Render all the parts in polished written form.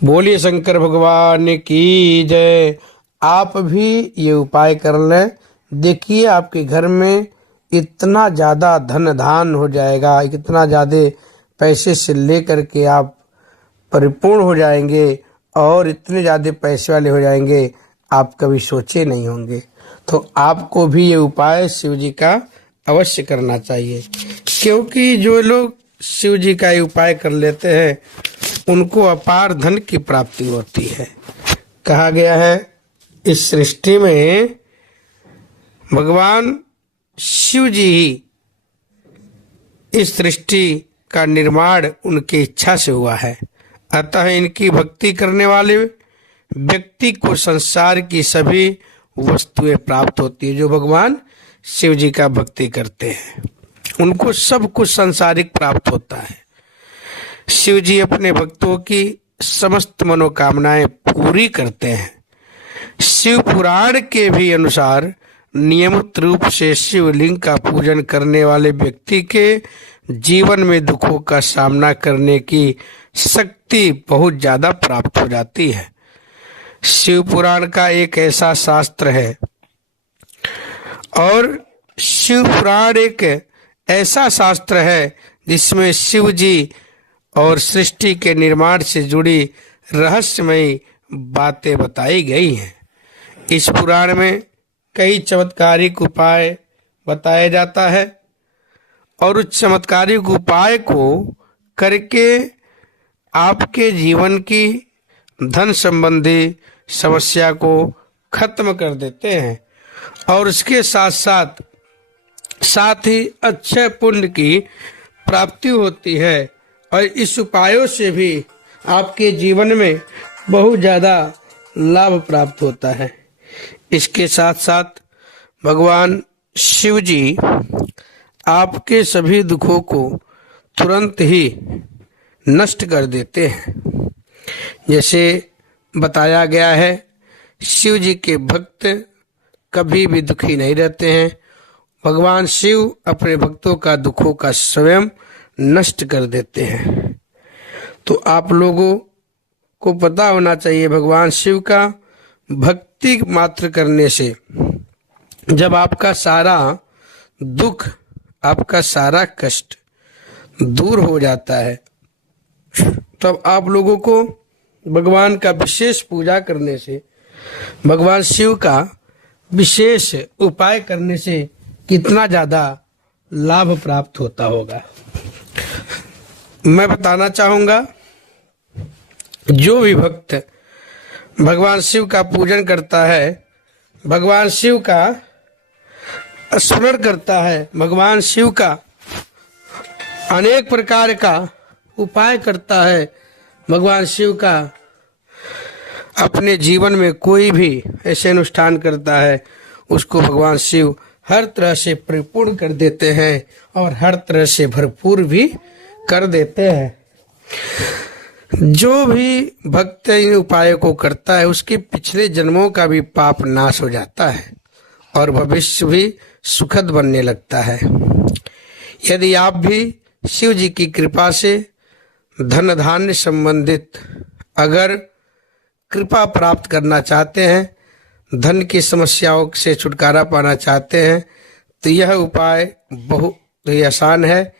बोलिए शंकर भगवान की जय। आप भी ये उपाय कर लें, देखिए आपके घर में इतना ज़्यादा धन धान हो जाएगा, इतना ज़्यादा पैसे से लेकर के आप परिपूर्ण हो जाएंगे और इतने ज़्यादा पैसे वाले हो जाएंगे, आप कभी सोचे नहीं होंगे। तो आपको भी ये उपाय शिव जी का अवश्य करना चाहिए, क्योंकि जो लोग शिव जी का ये उपाय कर लेते हैं उनको अपार धन की प्राप्ति होती है। कहा गया है इस सृष्टि में भगवान शिव जी ही इस सृष्टि का निर्माण उनकी इच्छा से हुआ है। अतः इनकी भक्ति करने वाले व्यक्ति को संसार की सभी वस्तुएं प्राप्त होती है। जो भगवान शिव जी का भक्ति करते हैं उनको सब कुछ सांसारिक प्राप्त होता है। शिव जी अपने भक्तों की समस्त मनोकामनाएं पूरी करते हैं। शिव पुराण के भी अनुसार नियमित रूप से शिवलिंग का पूजन करने वाले व्यक्ति के जीवन में दुखों का सामना करने की शक्ति बहुत ज्यादा प्राप्त हो जाती है। शिव पुराण का एक ऐसा शास्त्र है और शिव पुराण एक ऐसा शास्त्र है जिसमें शिव जी और सृष्टि के निर्माण से जुड़ी रहस्यमयी बातें बताई गई हैं। इस पुराण में कई चमत्कारिक उपाय बताया जाता है और उस चमत्कारिक उपाय को करके आपके जीवन की धन संबंधी समस्या को खत्म कर देते हैं और उसके साथ ही अच्छे पुण्य की प्राप्ति होती है। और इस उपायों से भी आपके जीवन में बहुत ज़्यादा लाभ प्राप्त होता है। इसके साथ साथ भगवान शिव जी आपके सभी दुखों को तुरंत ही नष्ट कर देते हैं। जैसे बताया गया है, शिव जी के भक्त कभी भी दुखी नहीं रहते हैं। भगवान शिव अपने भक्तों का दुखों का स्वयं नष्ट कर देते हैं। तो आप लोगों को पता होना चाहिए भगवान शिव का भक्ति मात्र करने से जब आपका सारा दुख, आपका सारा कष्ट दूर हो जाता है, तब आप लोगों को भगवान का विशेष पूजा करने से, भगवान शिव का विशेष उपाय करने से कितना ज़्यादा लाभ प्राप्त होता होगा। मैं बताना चाहूँगा, जो भी भक्त भगवान शिव का पूजन करता है, भगवान शिव का स्मरण करता है, भगवान शिव का अनेक प्रकार का उपाय करता है, भगवान शिव का अपने जीवन में कोई भी ऐसे अनुष्ठान करता है, उसको भगवान शिव हर तरह से परिपूर्ण कर देते हैं और हर तरह से भरपूर भी कर देते हैं। जो भी भक्त इन उपायों को करता है उसके पिछले जन्मों का भी पाप नाश हो जाता है और भविष्य भी सुखद बनने लगता है। यदि आप भी शिव जी की कृपा से धन धान्य संबंधित अगर कृपा प्राप्त करना चाहते हैं, धन की समस्याओं से छुटकारा पाना चाहते हैं, तो यह उपाय बहुत ही आसान है,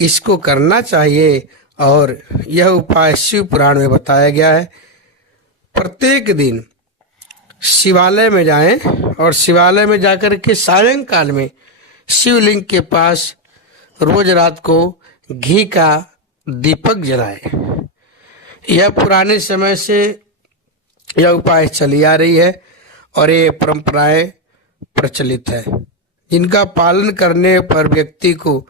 इसको करना चाहिए। और यह उपाय शिव पुराण में बताया गया है। प्रत्येक दिन शिवालय में जाएं और शिवालय में जाकर के सायंकाल में शिवलिंग के पास रोज रात को घी का दीपक जलाएं। यह पुराने समय से यह उपाय चली आ रही है और ये परंपराएं प्रचलित है, जिनका पालन करने पर व्यक्ति को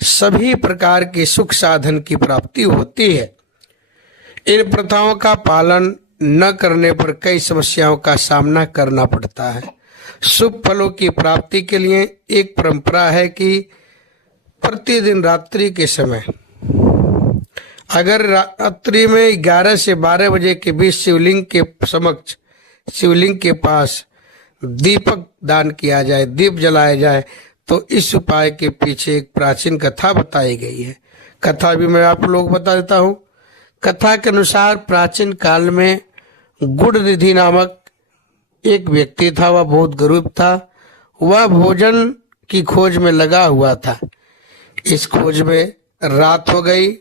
सभी प्रकार के सुख साधन की प्राप्ति होती है। इन प्रथाओं का पालन न करने पर कई समस्याओं का सामना करना पड़ता है। शुभ फलों की प्राप्ति के लिए एक परंपरा है कि प्रतिदिन रात्रि के समय अगर रात्रि में 11 से 12 बजे के बीच शिवलिंग के समक्ष, शिवलिंग के पास दीपक दान किया जाए, दीप जलाया जाए, तो इस उपाय के पीछे एक प्राचीन कथा बताई गई है। कथा भी मैं आप लोग बता देता हूँ। कथा के अनुसार प्राचीन काल में गुड़निधि नामक एक व्यक्ति था। वह बहुत गरीब था। वह भोजन की खोज में लगा हुआ था। इस खोज में रात हो गई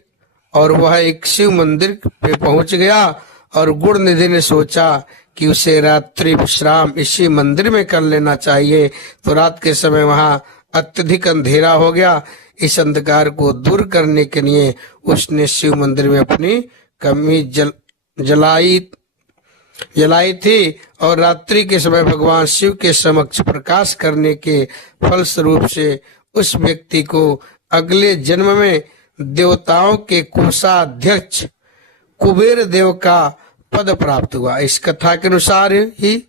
और वह एक शिव मंदिर पे पहुंच गया और गुड़निधि ने सोचा कि उसे रात्रि विश्राम इसी मंदिर में कर लेना चाहिए। तो रात के समय वहां अत्यधिक अंधेरा हो गया। इस अंधकार को दूर करने के लिए उसने शिव मंदिर में अपनी कमीज जलाई थी और रात्रि के समय भगवान शिव के समक्ष प्रकाश करने के फलस्वरूप से उस व्यक्ति को अगले जन्म में देवताओं के कोषाध्यक्ष कुबेर देव का पद प्राप्त हुआ। इस कथा के अनुसार ही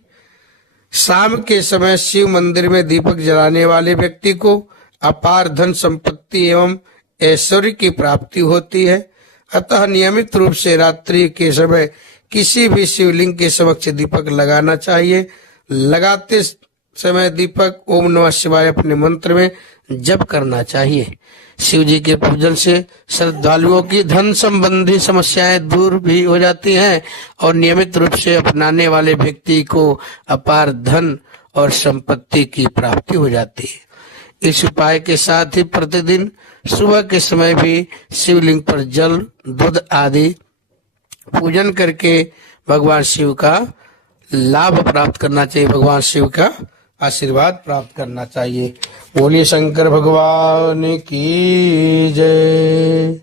शाम के समय शिव मंदिर में दीपक जलाने वाले व्यक्ति को अपार धन संपत्ति एवं ऐश्वर्य की प्राप्ति होती है। अतः नियमित रूप से रात्रि के समय किसी भी शिवलिंग के समक्ष दीपक लगाना चाहिए। लगाते समय दीपक ओम नमः शिवाय अपने मंत्र में जप करना चाहिए। शिव जी के पूजन से श्रद्धालुओं की धन संबंधी समस्याएं दूर भी हो जाती हैं और नियमित रूप से अपनाने वाले व्यक्ति को अपार धन और संपत्ति की प्राप्ति हो जाती है। इस उपाय के साथ ही प्रतिदिन सुबह के समय भी शिवलिंग पर जल, दूध आदि पूजन करके भगवान शिव का लाभ प्राप्त करना चाहिए, भगवान शिव का आशीर्वाद प्राप्त करना चाहिए। बोलिए शंकर भगवान की जय।